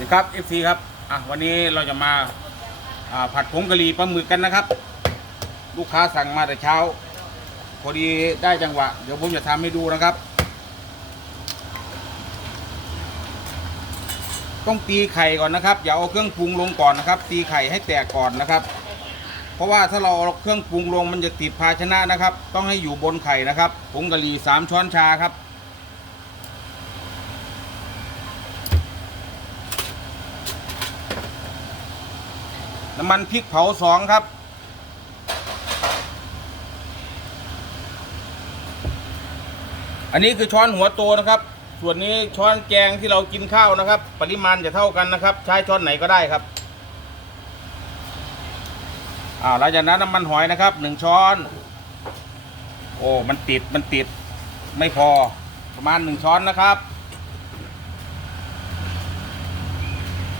ดีครับ FC ครับอะวันนี้เราจะมาผัดผงกะหรี่ปลาหมึกกันนะครับ ลูกค้าสั่งมาแต่เช้า พอดีได้จังหวะ เดี๋ยวผมจะทำให้ดูนะครับ ต้องตีไข่ก่อนนะครับอย่าเอาเครื่องปรุงลงก่อนนะครับ ตีไข่ให้แตกก่อนนะครับ เพราะว่าถ้าเราเอาเครื่องปรุงลงมันจะติดภาชนะนะครับ ต้องให้อยู่บนไข่นะครับผงกะหรี่สามช้อนชาครับำมันพริกเผาสองครับ อันนี้คือช้อนหัวโตนะครับ ส่วนนี้ช้อนแกงที่เรากินข้าวนะครับ ปริมาณจะเท่ากันนะครับ ใช้ช้อนไหนก็ได้ครับอ่าหลังจากนั้นน้ำมันหอยนะครับหนึ่งช้อน โอ้มันติดมันติดไม่พอประมาณหนึ่งช้อนนะครับ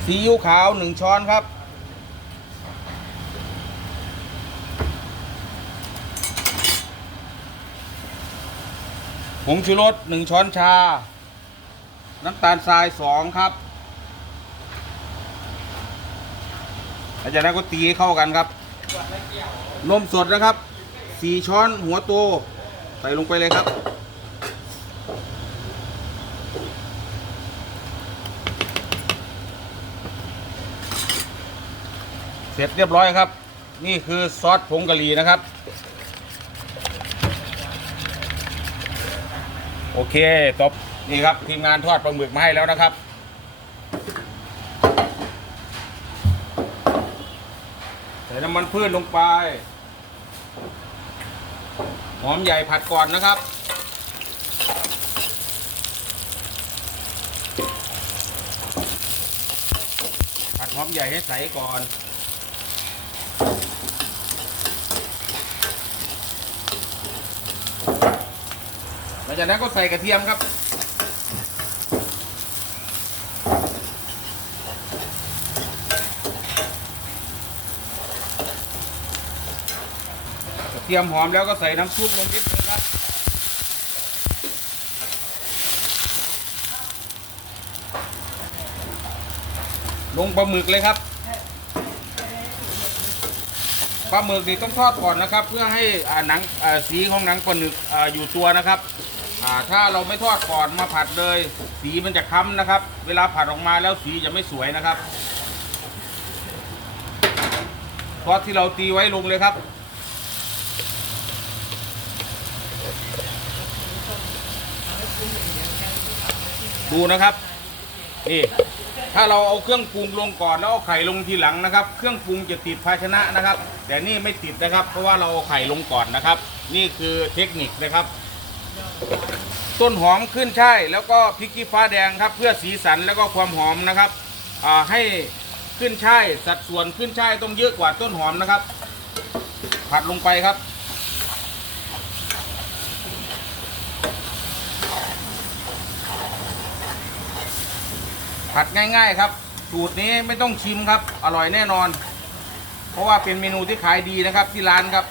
ซีอิ๊วขาวหนึ่งช้อนครับ ผงชูรสหนึ่งช้อนชา น้ำตาลทรายสองครับหลังจากนั้นก็ตีให้เข้ากันครับ นมสดนะครับสี่ช้อนหัวโต ใส่ลงไปเลยครับเสร็จเรียบร้อยครับ นี่คือซอสผงกะหรี่นะครับ โอเคจบนี่ครับทีมงานทอดปลาหมึกมาให้แล้วนะครับ ใส่น้ำมันพืชลงไป หอมใหญ่ผัดก่อนนะครับ ผัดหอมใหญ่ให้ใสก่อน หลังจากนั้นก็ใส่กระเทียมครับ กระเทียมหอมแล้วก็ใส่น้ำซุปลงนิดนึงครับลงปลาหมึกเลยครับปลาหมึกนี่ต้องทอดก่อนนะครับ เพื่อให้หนังสีของหนังปลาหมึกออยู่ตัวนะครับ อ่าถ้าเราไม่ทอดก่อนมาผัดเลย สีมันจะค้ำนะครับ เวลาผัดออกมาแล้วสีจะไม่สวยนะครับซอสที่เราตีไว้ลงเลยครับ ดูนะครับนี่ถ้าเราเอาเครื่องปรุงลงก่อนแล้วเอาไข่ลงทีหลังนะครับ เครื่องปรุงจะติดภาชนะนะครับ แต่นี่ไม่ติดนะครับ เพราะว่าเราเอาไข่ลงก่อนนะครับ นี่คือเทคนิคนะครับ ต้นหอมขึ้นช่ายแล้วก็พริกขี้ฟ้าแดงครับ เพื่อสีสันแล้วก็ความหอมนะครับให้ขึ้นช่ายสัดส่วนขึ้นช่ายต้องเยอะกว่าต้นหอมนะครับ ผัดลงไปครับ ผัดง่าย ๆ ครับสูตรนี้ไม่ต้องชิมครับ อร่อยแน่นอน เพราะว่าเป็นเมนูที่ขายดีนะครับที่ร้านครับ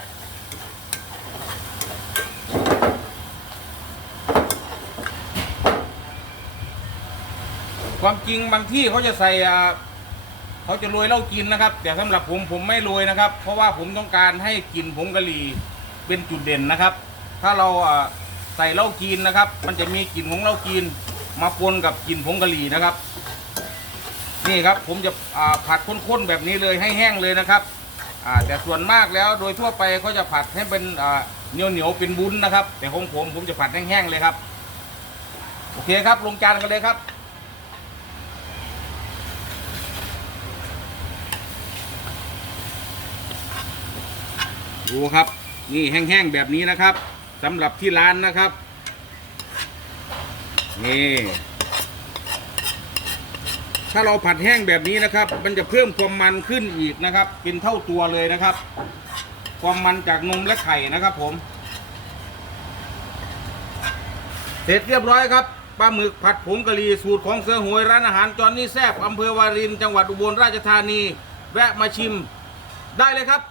ความจริงบางที่เขาจะใส่อ่าเขาจะโรยเหล้ากินนะครับ แต่สำหรับผมผมไม่โรยนะครับ เพราะว่าผมต้องการให้กลิ่นผงกะหรี่เป็นจุดเด่นนะครับ ถ้าเราอ่าใส่เหล้ากินนะครับ มันจะมีกลิ่นของเหล้ากินมาปนกับกลิ่นผงกะหรี่นะครับ นี่ครับผมจะผัดข้นๆแบบนี้เลยให้แห้งเลยนะครับแต่ส่วนมากแล้วโดยทั่วไปเขาจะผัดให้เป็นเหนียวเหนียวๆเป็นบุ้นนะครับ แต่ของผมผมจะผัดแห้งๆเลยครับ โอเคครับลงจานกันเลยครับ ดูครับ นี่แห้งๆแบบนี้นะครับสำหรับที่ร้านนะครับ นี่ ถ้าเราผัดแห้งแบบนี้นะครับ มันจะเพิ่มความมันขึ้นอีกนะครับ เป็นเท่าตัวเลยนะครับ ความมันจากนมและไข่นะครับ ผม เสร็จเรียบร้อยครับปลาหมึกผัดผงกะหรี่สูตรของเสือหวยร้านอาหารจอนนี่แซบอำเภอวาริน จังหวัดอุบลราชธานี แวะมาชิมได้เลยครับ